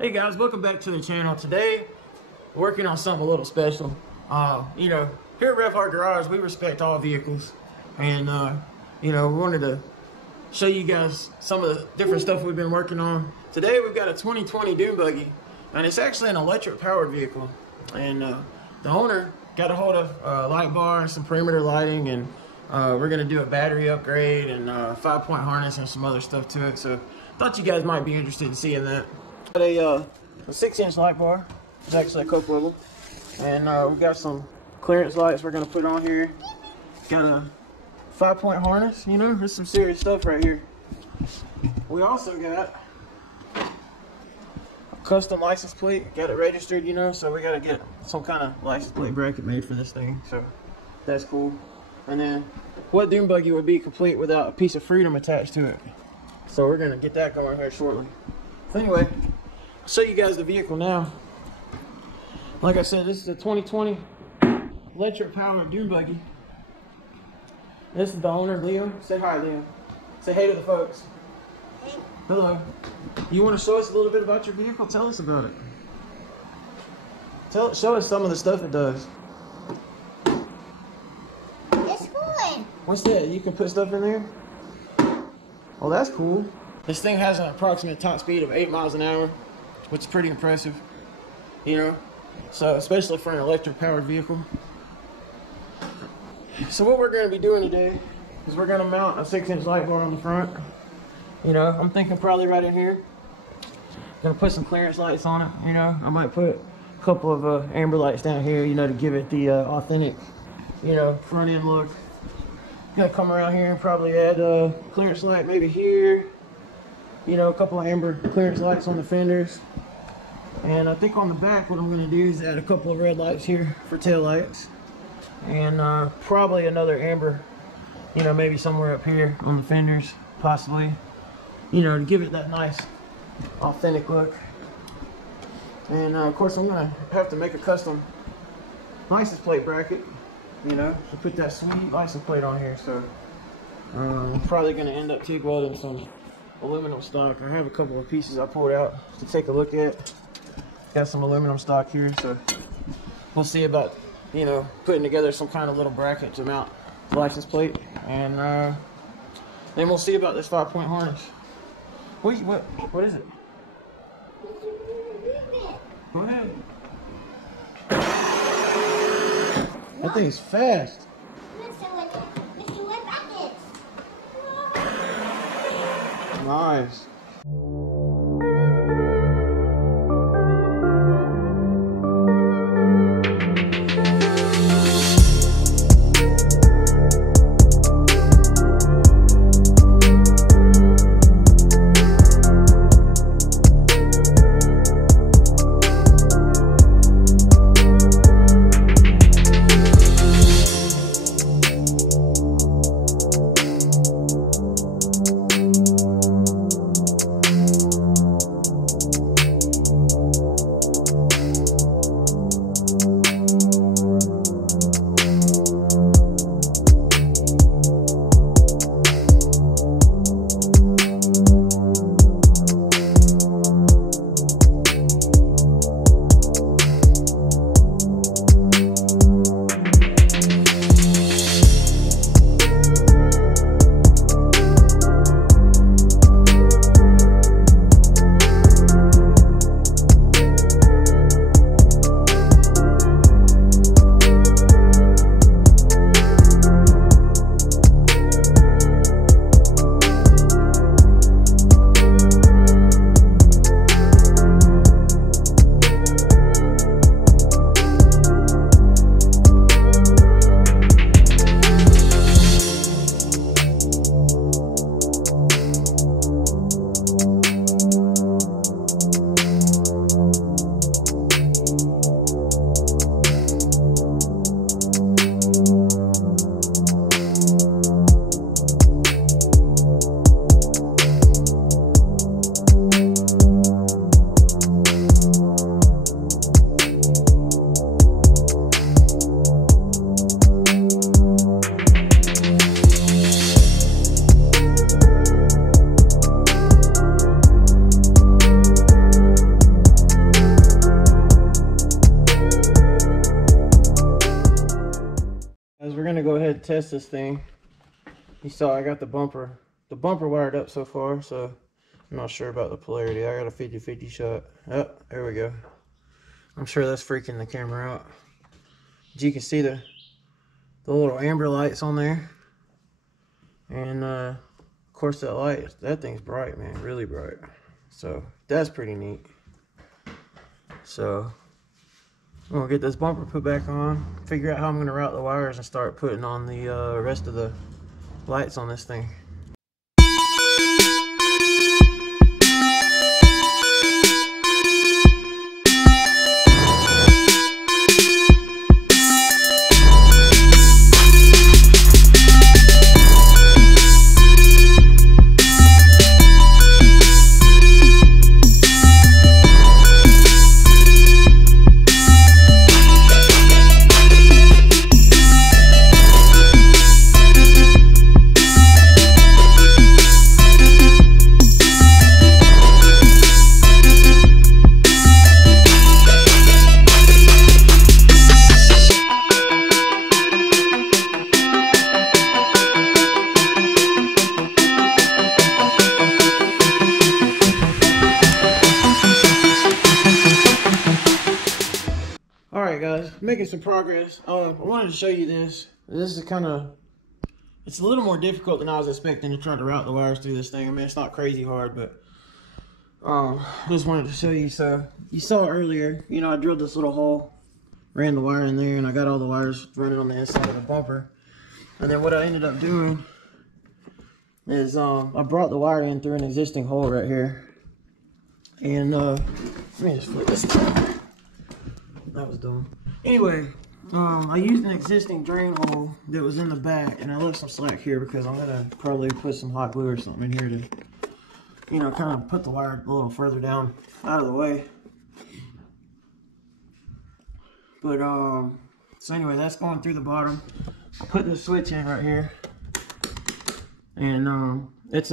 Hey guys, welcome back to the channel. Today, working on something a little special. Here at Rev Hard Garage, we respect all vehicles. And, we wanted to show you guys some of the different stuff we've been working on. Today, we've got a 2020 Dune Buggy. And it's actually an electric powered vehicle. And the owner got a hold of a light bar and some perimeter lighting. And we're going to do a battery upgrade and 5-point harness and some other stuff to it. So, thought you guys might be interested in seeing that. Got a 6-inch light bar. There's actually a couple of them. And we've got some clearance lights we're going to put on here. Got a 5-point harness, there's some serious stuff right here. We also got a custom license plate. Got it registered, so we got to get some kind of license plate bracket made for this thing. So that's cool. And then what Dune Buggy would be complete without a piece of freedom attached to it. So we're going to get that going here shortly. So anyway, I'll show you guys the vehicle now. Like I said, this is a 2020 electric powered Dune Buggy. This is the owner, Leo. Say hi, Leo. Say hey to the folks. Hey. Hello. You want to show us a little bit about your vehicle? Tell us about it. Show us some of the stuff it does. It's cool. What's that? You can put stuff in there? Oh, that's cool. This thing has an approximate top speed of 8 miles an hour, which is pretty impressive, so especially for an electric powered vehicle. So what we're going to be doing today is we're going to mount a 6-inch light bar on the front. I'm thinking probably right in here. Gonna put some clearance lights on it. I might put a couple of amber lights down here, to give it the authentic, front end look. Gonna come around here and probably add a clearance light maybe here. A couple of amber clearance lights on the fenders. And I think on the back what I'm going to do is add a couple of red lights here for tail lights. And probably another amber, maybe somewhere up here on the fenders, possibly. To give it that nice, authentic look. And of course I'm going to have to make a custom license plate bracket, to put that sweet license plate on here. So I'm probably going to end up TIG welding some aluminum stock. I have a couple of pieces I pulled out to take a look at. Got some aluminum stock here, so we'll see about putting together some kind of little bracket to mount the license plate, and then we'll see about this 5-point harness. What is it? Go ahead. That thing's fast. Nice. to test this thing. You saw I got the bumper wired up so far, so I'm not sure about the polarity. I got a 50-50 shot. Oh, there we go. I'm sure that's freaking the camera out. As you can see the little amber lights on there. And of course that thing's bright, man, really bright. So that's pretty neat. So I'm gonna get this bumper put back on, figure out how I'm gonna route the wires, and start putting on the rest of the lights on this thing. Alright guys, making some progress. I wanted to show you this. This is it's a little more difficult than I was expecting to try to route the wires through this thing. I mean, it's not crazy hard, but just wanted to show you. So you saw earlier, you know, I drilled this little hole, ran the wire in there, and I got all the wires running on the inside of the bumper. And then what I ended up doing is I brought the wire in through an existing hole right here. And let me just flip this down. That was dumb. Anyway, I used an existing drain hole that was in the back, and I left some slack here because I'm gonna probably put some hot glue or something in here to, you know, kind of put the wire a little further down out of the way. But so anyway, that's going through the bottom. I put this switch in right here, and it's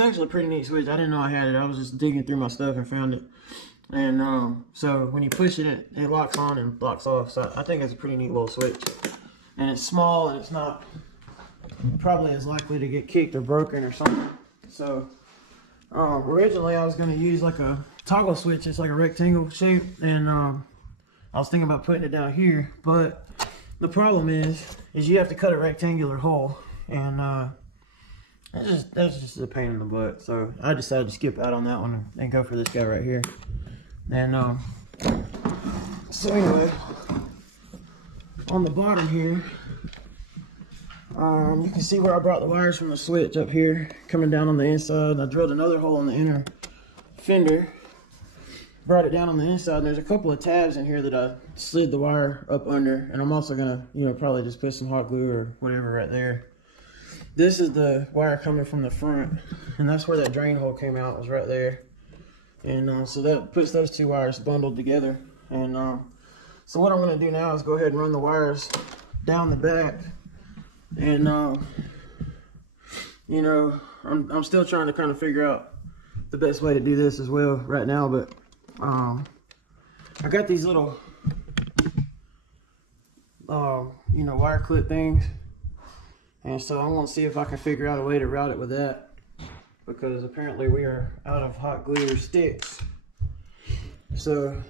actually a pretty neat switch. I didn't know I had it. I was just digging through my stuff and found it. And so when you push it, it locks on and locks off. So I think it's a pretty neat little switch. And it's small, and it's not probably as likely to get kicked or broken or something. So originally I was going to use like a toggle switch. It's like a rectangle shape, and I was thinking about putting it down here. But the problem is you have to cut a rectangular hole, and that's just a pain in the butt. So I decided to skip out on that one and go for this guy right here. And so anyway, on the bottom here, you can see where I brought the wires from the switch up here, coming down on the inside. I drilled another hole in the inner fender, brought it down on the inside, and there's a couple of tabs in here that I slid the wire up under. And I'm also gonna, you know, probably just put some hot glue or whatever right there. This is the wire coming from the front, and that's where that drain hole came out, was right there. And so that puts those two wires bundled together. And so what I'm going to do now is go ahead and run the wires down the back. And you know, I'm still trying to kind of figure out the best way to do this as well right now. But I got these little you know, wire clip things, and so I'm going to see if I can figure out a way to route it with that, because apparently we are out of hot glue sticks. So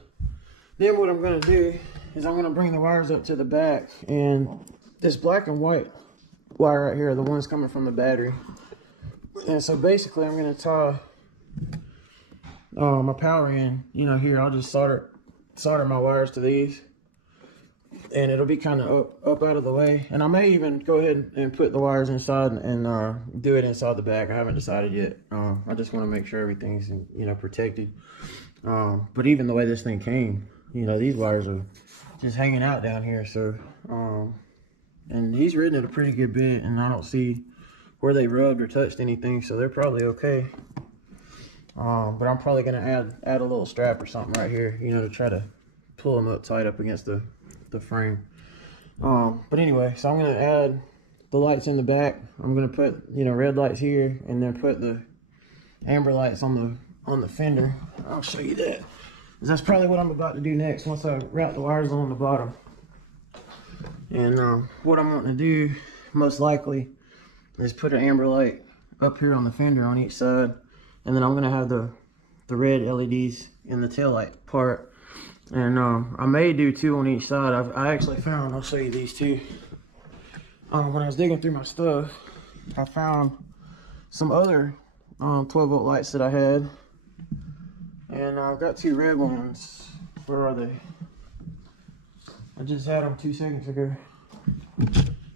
then what I'm going to do is I'm going to bring the wires up to the back, and this black and white wire right here are the ones coming from the battery. And so basically I'm going to tie my power in, you know, here. I'll just solder my wires to these, and it'll be kind of up out of the way. And I may even go ahead and put the wires inside and do it inside the back. I haven't decided yet. I just want to make sure everything's, you know, protected. But even the way this thing came, you know, these wires are just hanging out down here. So and he's ridden it a pretty good bit, and I don't see where they rubbed or touched anything, so they're probably okay. But I'm probably gonna add a little strap or something right here, you know, to try to pull them up tight up against the frame. But anyway, so I'm gonna add the lights in the back. I'm gonna put, you know, red lights here, and then put the amber lights on the fender. I'll show you that, 'cause that's probably what I'm about to do next once I wrap the wires on the bottom. And what I'm wanting to do, most likely, is put an amber light up here on the fender on each side, and then I'm gonna have the red LEDs in the taillight part. And I may do 2 on each side. I actually found, I'll show you these two. When I was digging through my stuff, I found some other 12-volt lights that I had, and I've got 2 red ones. Where are they? I just had them 2 seconds ago.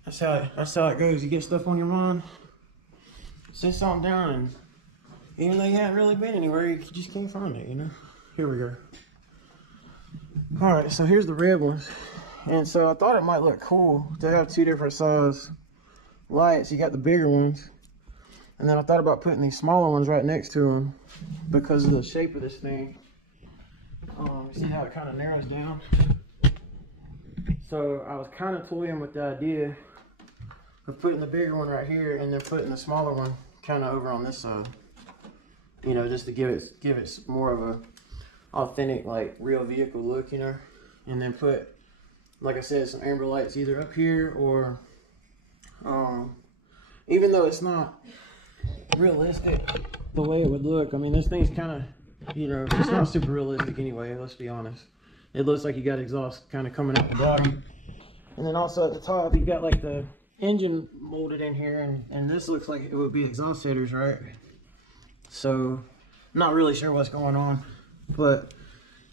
That's how it goes. You get stuff on your mind, sit something down, and even though you haven't really been anywhere, you just can't find it, you know? Here we go. All right, so here's the red ones. And so I thought it might look cool to have 2 different size lights. You got the bigger ones, and then I thought about putting these smaller ones right next to them because of the shape of this thing. See how it kind of narrows down? So I was kind of toying with the idea of putting the bigger one right here and then putting the smaller one kind of over on this side. You know, just to give it more of a authentic, like, real vehicle look, you know. And then put, like I said, some amber lights either up here or, even though it's not realistic the way it would look. I mean, this thing's kind of, you know, it's not super realistic anyway, let's be honest. It looks like you got exhaust kind of coming out the bottom. And then also at the top, you got like the engine molded in here, and this looks like it would be exhaust headers, right? So, not really sure what's going on, but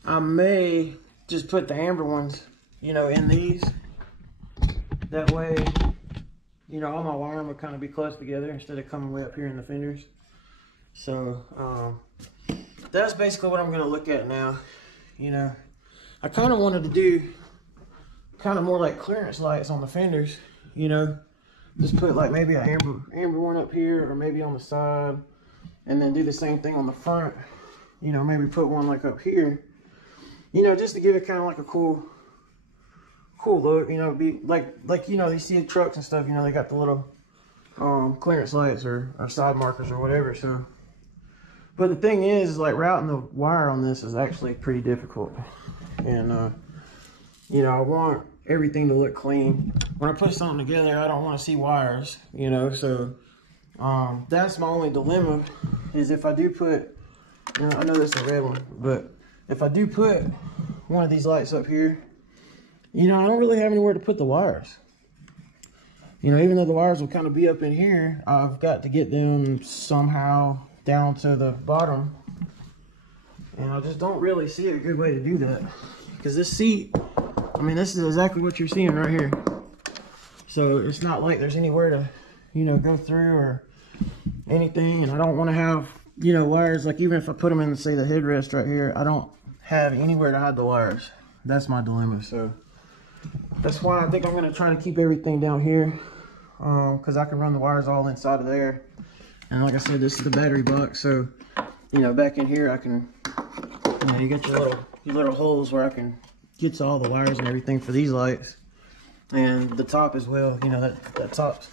I may just put the amber ones, you know, in these. That way, you know, all my wiring would kind of be close together instead of coming way up here in the fenders. So, that's basically what I'm going to look at now. You know, I kind of wanted to do kind of more like clearance lights on the fenders, you know. Just put like maybe an amber one up here, or maybe on the side, and then do the same thing on the front. You know, maybe put one like up here, you know, just to give it kind of like a cool look. You know, be like you know, you see trucks and stuff, you know, they got the little clearance lights or side markers or whatever. So, but the thing is like routing the wire on this is actually pretty difficult, and you know, I want everything to look clean. When I put something together, I don't want to see wires, you know. So that's my only dilemma, is if I do put, you know, I know this is a red one, but if I do put one of these lights up here, you know, I don't really have anywhere to put the wires. You know, even though the wires will kind of be up in here, I've got to get them somehow down to the bottom, and I just don't really see a good way to do that, because this seat, I mean, this is exactly what you're seeing right here. So it's not like there's anywhere to, you know, go through or anything. And I don't want to have, you know, wires, like even if I put them in, say, the headrest right here, I don't have anywhere to hide the wires. That's my dilemma. So that's why I think I'm going to try to keep everything down here, because I can run the wires all inside of there. And like I said, this is the battery box. So, you know, back in here, I can, you know, you get your little holes where I can get to all the wires and everything for these lights, and the top as well. You know, that top's,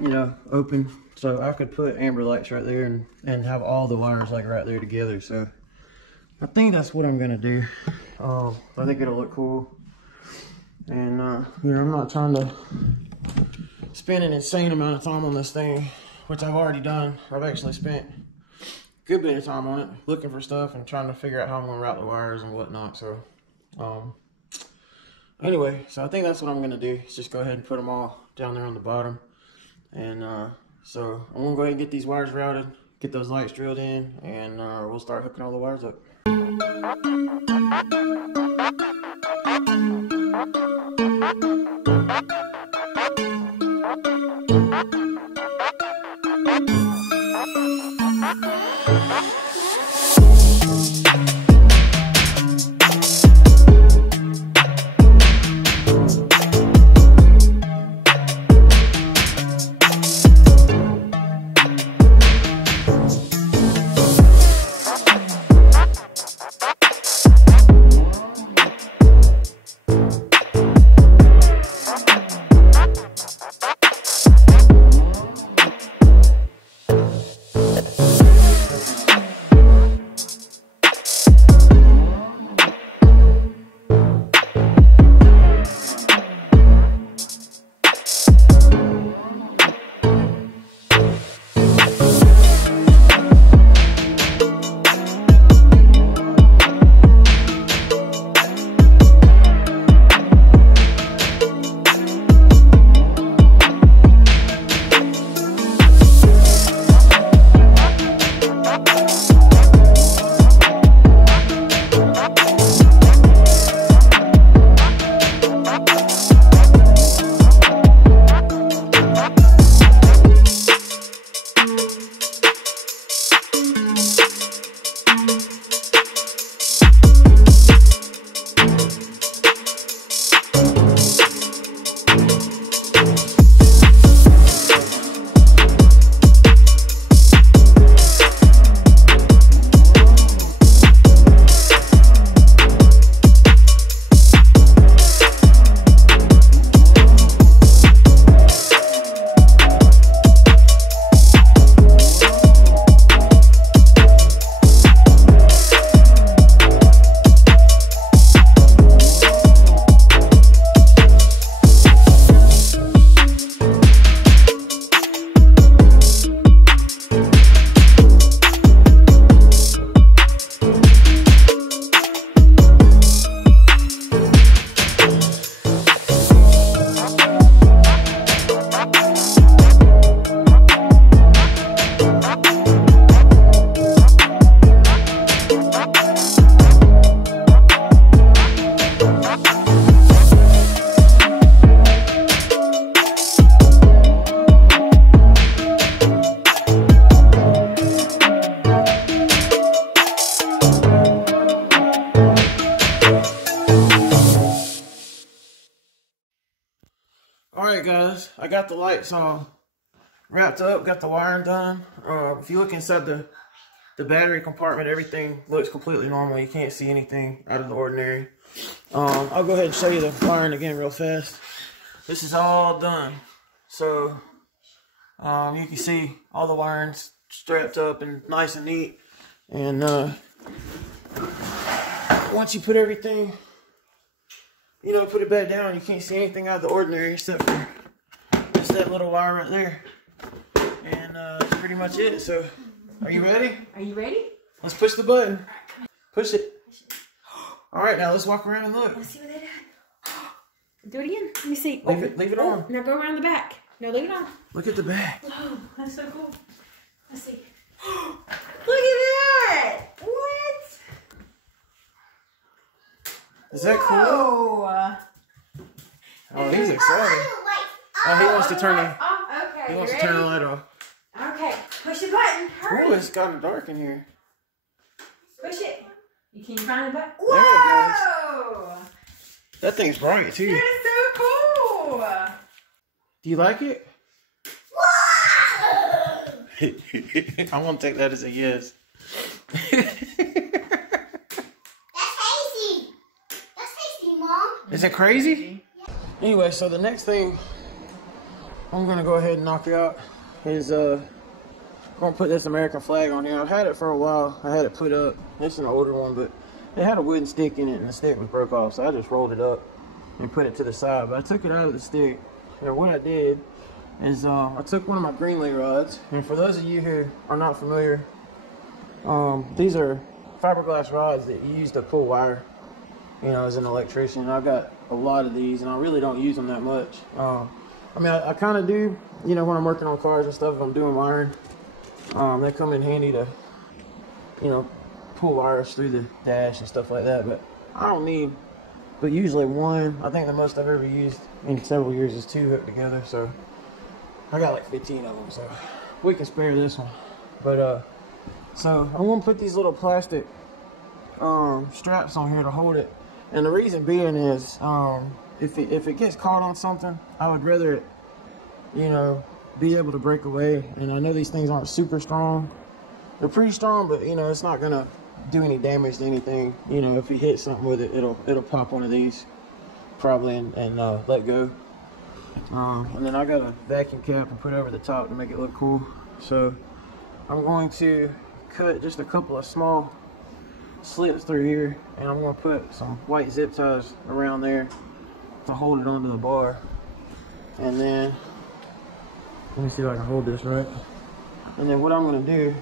you know, open, so I could put amber lights right there and have all the wires like right there together. So I think that's what I'm gonna do. I think it'll look cool, and you know, I'm not trying to spend an insane amount of time on this thing, which I've already done. I've actually spent a good bit of time on it, looking for stuff and trying to figure out how I'm gonna route the wires and whatnot. So anyway, so I think that's what I'm gonna do, is just go ahead and put them all down there on the bottom. And so I'm gonna go ahead and get these wires routed, get those lights drilled in, and we'll start hooking all the wires up. I got the lights all wrapped up, got the wiring done. If you look inside the battery compartment, everything looks completely normal. You can't see anything out of the ordinary. I'll go ahead and show you the wiring again real fast. This is all done. So you can see all the wiring's strapped up and nice and neat. And once you put everything, you know, put it back down, you can't see anything out of the ordinary except for just that little wire right there. And that's pretty much it. So, are you ready? Are you ready? Let's push the button. Push it. All right, now let's walk around and look. Let's see what they did. Do it again. Let me see. Leave it on. Now go around the back. No, leave it on. Look at the back. Oh, that's so cool. Let's see. Look at that! What? Is that cool? Oh, he's excited. Oh, he wants to turn the. Okay. He wants to turn the light off. Okay. Push the button. Hurry. Oh, it's kind of dark in here. Push it. You can find the button. There it goes. Whoa! That thing's bright too. That is so cool. Do you like it? I won't take that as a yes. That's tasty. That's tasty, Mom. Is it crazy? Anyway, so the next thing I'm gonna go ahead and knock out is I'm gonna put this American flag on here. I've had it for a while. I had it put up. This is an older one, but it had a wooden stick in it and the stick was broke off, so I just rolled it up and put it to the side. But I took it out of the stick, and what I did is I took one of my Greenlee rods, and for those of you who are not familiar, these are fiberglass rods that you use to pull wire, you know, as an electrician. I've got a lot of these, and I really don't use them that much. I mean, I kind of do, you know, when I'm working on cars and stuff, if I'm doing wiring, they come in handy to, you know, pull wires through the dash and stuff like that, but I don't need, but usually one. I think the most I've ever used in several years is 2 hooked together, so I got like 15 of them, so we can spare this one. But so I'm gonna put these little plastic straps on here to hold it, and the reason being is if it gets caught on something, I would rather it, you know, be able to break away. And I know these things aren't super strong. They're pretty strong, but you know, it's not gonna do any damage to anything. You know, if you hit something with it, it'll pop one of these probably and let go. And then I got a vacuum cap and put over the top to make it look cool. So I'm going to cut just a couple of small slits through here, and I'm going to put some white zip ties around there to hold it onto the bar. And then let me see if I can hold this right. And then what I'm going to do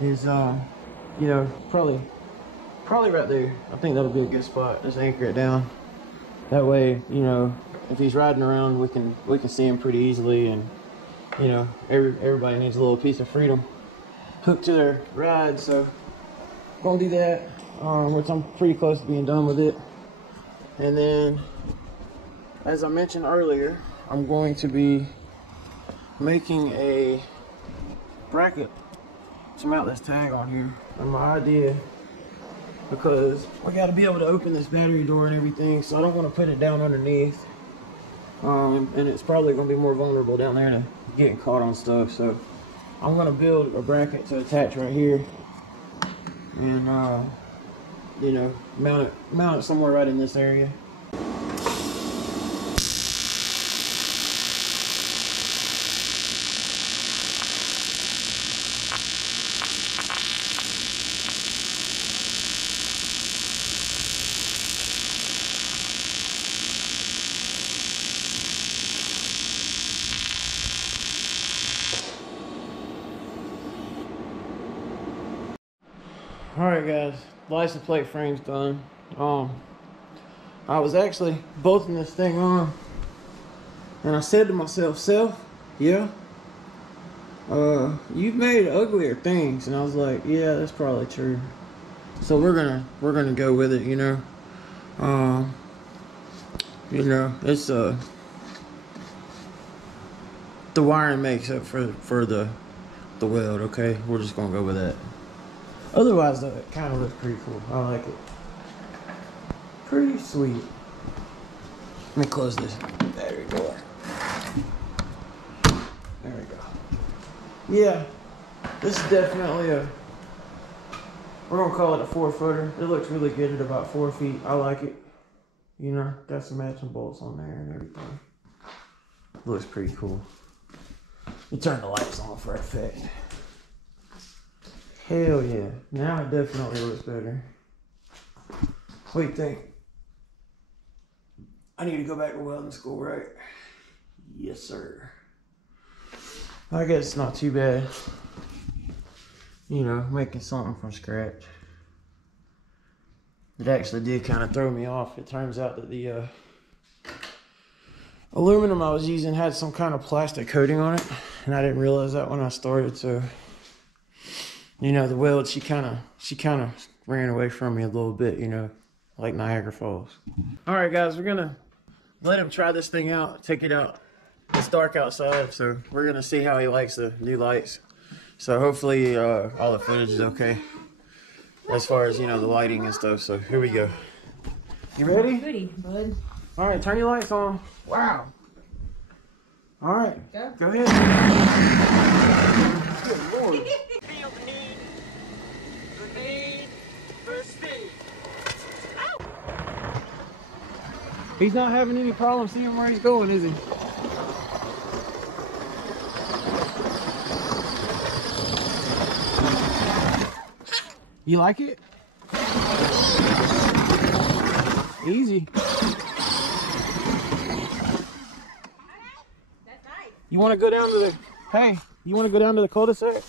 is you know, probably right there. I think that'll be a good spot. Just anchor it down. That way, you know, if he's riding around, we can see him pretty easily, and you know, everybody needs a little piece of freedom hooked to their ride. So I'm gonna do that, which I'm pretty close to being done with it. And then, as I mentioned earlier, I'm going to be making a bracket to mount this tag on here. And my idea, because we got to be able to open this battery door and everything, so I don't want to put it down underneath. And it's probably going to be more vulnerable down there to getting caught on stuff. So I'm going to build a bracket to attach right here, and you know, mount it somewhere right in this area. Alright guys, license plate frame's done. I was actually bolting this thing on, and I said to myself, Self, yeah, you've made uglier things. And I was like, yeah, that's probably true. So we're gonna go with it, you know. You know, it's the wiring makes up for the weld, okay? We're just gonna go with that. Otherwise, though, it kind of looks pretty cool. I like it. Pretty sweet. Let me close this battery door. Yeah, this is definitely we're gonna call it a 4-footer. It looks really good at about 4 feet. I like it. You know, got some matching bolts on there and everything. Looks pretty cool. You turn the lights on for effect. Hell yeah. Now it definitely looks better. What do you think? I need to go back to welding school, right? Yes, sir. I guess it's not too bad. You know, making something from scratch. It actually did kind of throw me off. It turns out that the aluminum I was using had some kind of plastic coating on it, and I didn't realize that when I started. So, you know, the weld, she kind of ran away from me a little bit, you know, like Niagara Falls. All right, guys, we're gonna let him try this thing out, take it out. It's dark outside, so we're gonna see how he likes the new lights. So hopefully all the footage is okay as far as, you know, the lighting and stuff. So here we go. You ready? Goody, bud. All right, turn your lights on. Wow. All right, go ahead. Good Lord. Feel the need for speed. He's not having any problem seeing where he's going, is he? You like it? Easy. That's nice. You want to go down to the, hey, you want to go down to the cul-de-sac?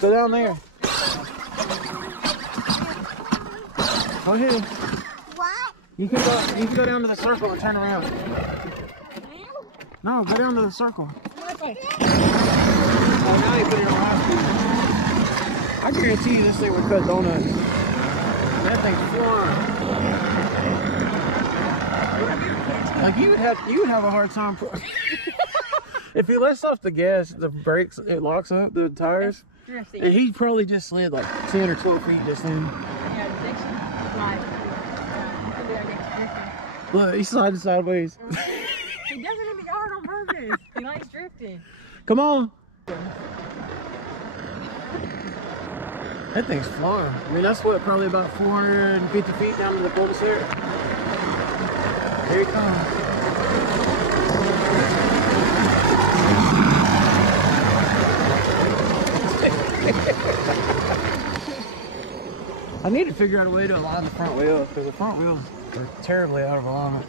Go down there. Go ahead. What? You can go down to the circle and turn around. No, go down to the circle. Oh, now you put it on. I guarantee you this thing would cut donuts. That thing's flying. Like you would have a hard time. If he lets off the gas, the brakes, it locks up the tires. And he probably just slid like 10 or 12 feet just then. Look, he's sliding sideways. He doesn't hit me hard on purpose. He likes drifting. Come on. That thing's flying. I mean, that's what, probably about 450 feet down to the cul-de-sac. Here he comes. I need to figure out a way to align the front wheel, because the front wheels are terribly out of alignment.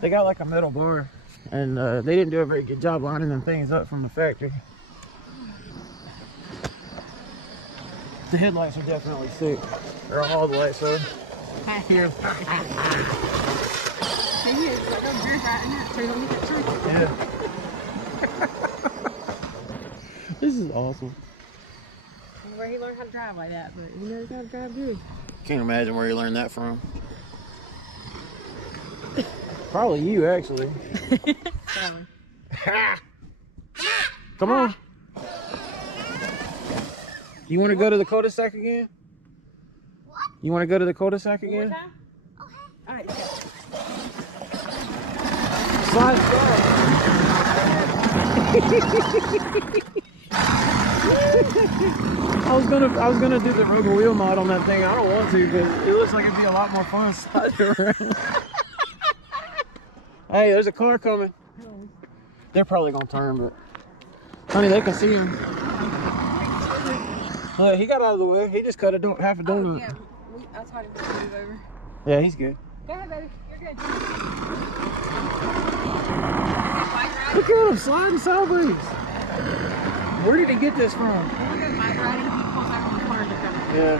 They got like a metal bar, and they didn't do a very good job lining them things up from the factory. The headlights are definitely sick. Or all the lights are. Here. Yeah. This is awesome. Where he learned how to drive like that, but he knows how to drive good. Can't imagine where you learned that from. Probably you, actually. Come on. You want to go to the cul-de-sac again? What? You want to go to the cul-de-sac One more again? time? All right, okay. Slide. I was gonna do the rubber wheel mod on that thing. I don't want to, but it looks like it'd be a lot more fun sliding around. Hey, there's a car coming. They're probably gonna turn, but honey, they can see him. He got out of the way. He just cut half a donut. Yeah, I taught him to move over. Yeah, he's good. Go ahead, baby. You're good. Look at him sliding sideways. Where did he get this from? Yeah.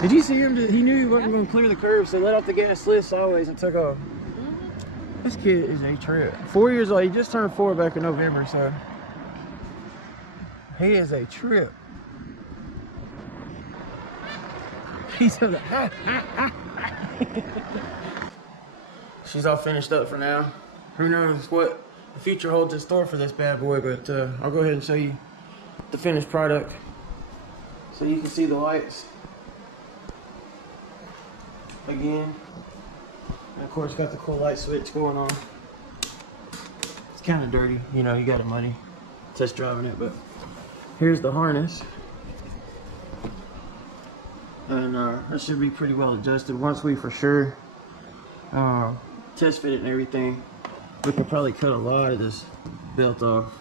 Did you see him? He knew he wasn't going to clear the curve, so let off the gas, slid sideways, and took off. This kid is a trip. 4 years old. He just turned 4 back in November, so he is a trip. He's like, She's all finished up for now. Who knows what the future holds in store for this bad boy, but I'll go ahead and show you the finished product so you can see the lights again. And of course got the cool light switch going on. It's kind of dirty. You know, you got to muddy test driving it, but here's the harness. And that should be pretty well adjusted. Once we for sure test fit it and everything, we could probably cut a lot of this belt off,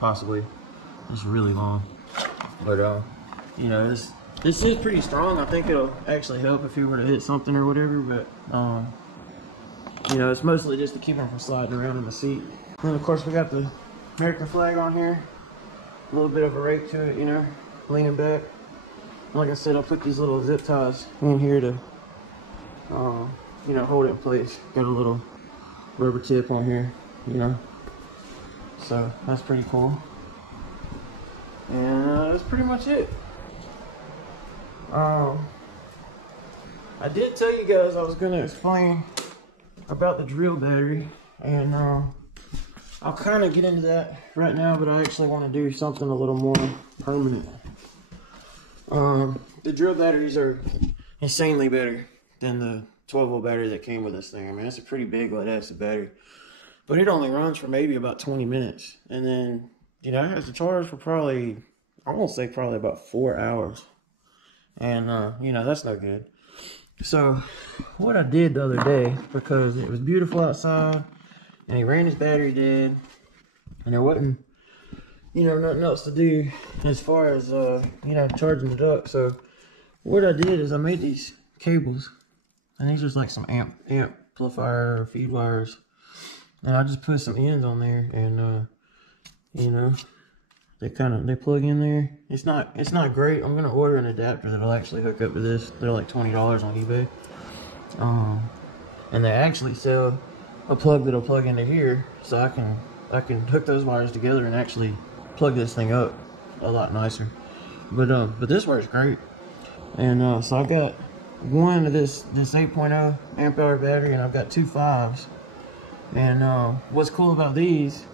possibly. It's really long, but you know, this is pretty strong. I think it'll actually help if you were to hit something or whatever, but you know, it's mostly just to keep him from sliding around in the seat. And of course we got the American flag on here, a little bit of a rake to it, you know, leaning back. Like I said, I'll put these little zip ties in here to you know, hold it in place. Got a little rubber tip on here, you know, so that's pretty cool. And that's pretty much it. I did tell you guys I was gonna explain about the drill battery, and I'll kind of get into that right now, but I actually want to do something a little more permanent. The drill batteries are insanely better than the 12-volt battery that came with this thing. I mean, it's a pretty big lead-acid battery, but it only runs for maybe about 20 minutes, and then, you know, it has to charge for probably, I won't say probably about 4 hours, and you know, that's not good. So what I did the other day, because it was beautiful outside and he ran his battery dead and there wasn't, you know, nothing else to do as far as you know, charging it up, so what I did is I made these cables, and these are like some amplifier feed wires, and I just put some ends on there, and you know, they plug in there. It's not great. I'm gonna order an adapter that'll actually hook up to this. They're like $20 on eBay. And they actually sell a plug that'll plug into here, so I can hook those wires together and actually plug this thing up a lot nicer. But this works great. And so I've got one of this 8.0 amp hour battery, and I've got 2 5s. And what's cool about these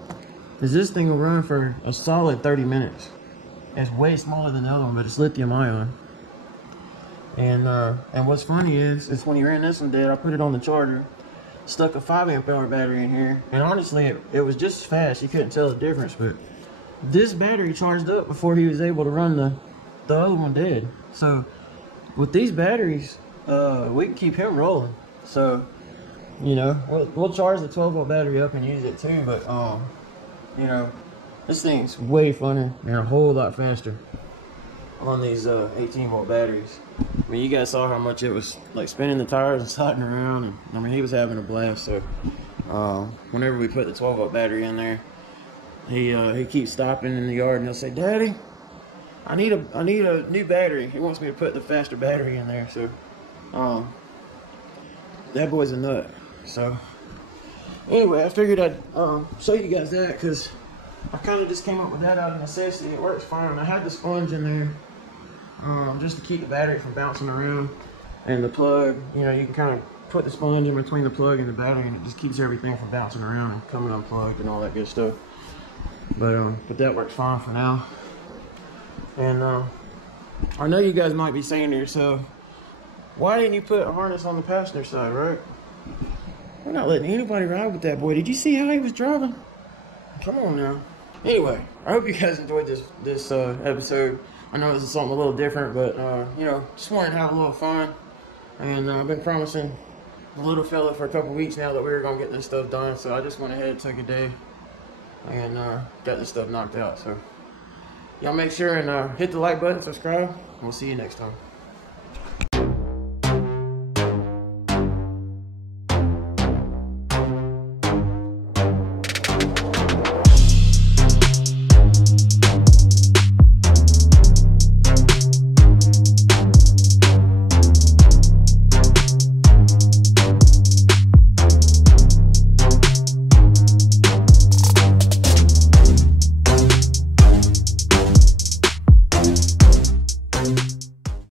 is this thing will run for a solid 30 minutes. It's way smaller than the other one, but it's lithium ion. And what's funny is when you ran this one dead, I put it on the charger, stuck a 5 amp hour battery in here, and honestly it was just as fast. You couldn't tell the difference, but this battery charged up before he was able to run the other one dead. So with these batteries, we can keep him rolling. So, you know, we'll charge the 12-volt battery up and use it too, but you know, this thing's way funner and a whole lot faster on these 18-volt batteries. I mean, you guys saw how much it was like spinning the tires and sliding around, and I mean, he was having a blast. So whenever we put the 12-volt battery in there, he keeps stopping in the yard and he'll say, "Daddy, I need a new battery." He wants me to put the faster battery in there. So that boy's a nut. So anyway, I figured I'd show you guys that, because I kind of just came up with that out of necessity. It works fine. I had the sponge in there just to keep the battery from bouncing around, and the plug, you know, you can kind of put the sponge in between the plug and the battery, and it just keeps everything from bouncing around and coming unplugged and all that good stuff. But that works fine for now. And I know you guys might be saying to yourself, why didn't you put a harness on the passenger side, right? We're not letting anybody ride with that boy. Did you see how he was driving? Come on now. Anyway, I hope you guys enjoyed this episode. I know this is something a little different, but you know, just wanted to have a little fun. And I've been promising the little fella for a couple weeks now that we were gonna get this stuff done. So I just went ahead and took a day and got this stuff knocked out. So y'all make sure and hit the like button, subscribe, and we'll see you next time.